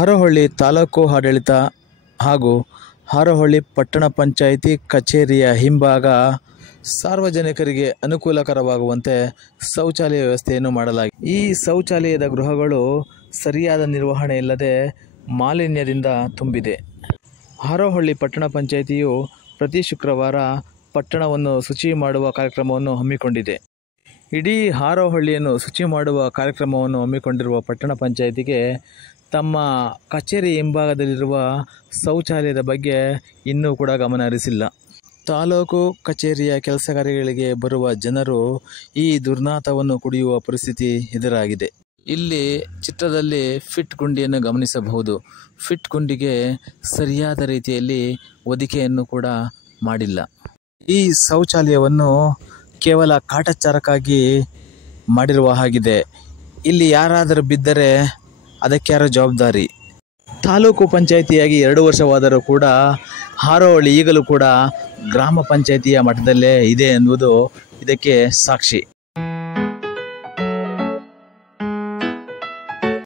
ಹಾರೋಹಳ್ಳಿ ತಾಲೂಕು ಆಡಳಿತ ಹಾಗೂ ಹಾರೋಹಳ್ಳಿ ಪಟ್ಟಣ ಪಂಚಾಯಿತಿ ಕಚೇರಿಯ ಹಿಂಭಾಗ ಸಾರ್ವಜನಿಕರಿಗೆ ಅನುಕೂಲಕರವಾಗುವಂತೆ ಶೌಚಾಲಯ ವ್ಯವಸ್ಥೆಯನ್ನು ಮಾಡಲಾಗಿದೆ. ಈ ಶೌಚಾಲಯದ ಗೃಹಗಳು ಸರಿಯಾದ ನಿರ್ವಹಣೆ ಇಲ್ಲದೆ ಮಾಲಿನ್ಯದಿಂದ ತುಂಬಿದೆ. ಹಾರೋಹಳ್ಳಿ ಪಟ್ಟಣ ಪಂಚಾಯಿತಿಯು ಪ್ರತಿ ಶುಕ್ರವಾರ ಪಟ್ಟಣವನ್ನು ಶುಚಿ ಮಾಡುವ ಕಾರ್ಯಕ್ರಮವನ್ನು ಹಮ್ಮಿಕೊಂಡಿದೆ. ಇಡೀ ಹಾರೋಹಳ್ಳಿಯನ್ನು ಶುಚಿ ಮಾಡುವ ಕಾರ್ಯಕ್ರಮವನ್ನು ಹಮ್ಮಿಕೊಂಡಿರುವ ಪಟ್ಟಣ ಪಂಚಾಯಿತಿಗೆ ತಮ್ಮ ಕಚೇರಿ ಹಿಂಭಾಗದಲ್ಲಿರುವ ಶೌಚಾಲಯದ ಬಗ್ಗೆ ಇನ್ನೂ ಕೂಡ ಗಮನ ಹರಿಸಿಲ್ಲ. ತಾಲೂಕು ಕಚೇರಿಯ ಕೆಲಸ ಕಾರ್ಯಗಳಿಗೆ ಬರುವ ಜನರು ಈ ದುರ್ನಾತವನ್ನು ಕುಡಿಯುವ ಪರಿಸ್ಥಿತಿ ಎದುರಾಗಿದೆ. ಇಲ್ಲಿ ಚಿತ್ರದಲ್ಲಿ ಫಿಟ್ ಗುಂಡಿಯನ್ನು ಗಮನಿಸಬಹುದು. ಫಿಟ್ ಗುಂಡಿಗೆ ಸರಿಯಾದ ರೀತಿಯಲ್ಲಿ ಹೊದಿಕೆಯನ್ನು ಕೂಡ ಮಾಡಿಲ್ಲ. ಈ ಶೌಚಾಲಯವನ್ನು ಕೇವಲ ಕಾಟಾಚಾರಕ್ಕಾಗಿ ಮಾಡಿರುವ ಹಾಗಿದೆ. ಇಲ್ಲಿ ಯಾರಾದರೂ ಬಿದ್ದರೆ ಅದಕ್ಕೆ ಯಾರು ಜವಾಬ್ದಾರಿ? ತಾಲೂಕು ಪಂಚಾಯಿತಿಯಾಗಿ 2 ವರ್ಷವಾದರೂ ಕೂಡ ಹಾರೋಹಳ್ಳಿ ಈಗಲೂ ಕೂಡ ಗ್ರಾಮ ಪಂಚಾಯಿತಿಯ ಮಟ್ಟದಲ್ಲೇ ಇದೆ ಎನ್ನುವುದು ಇದಕ್ಕೆ ಸಾಕ್ಷಿ.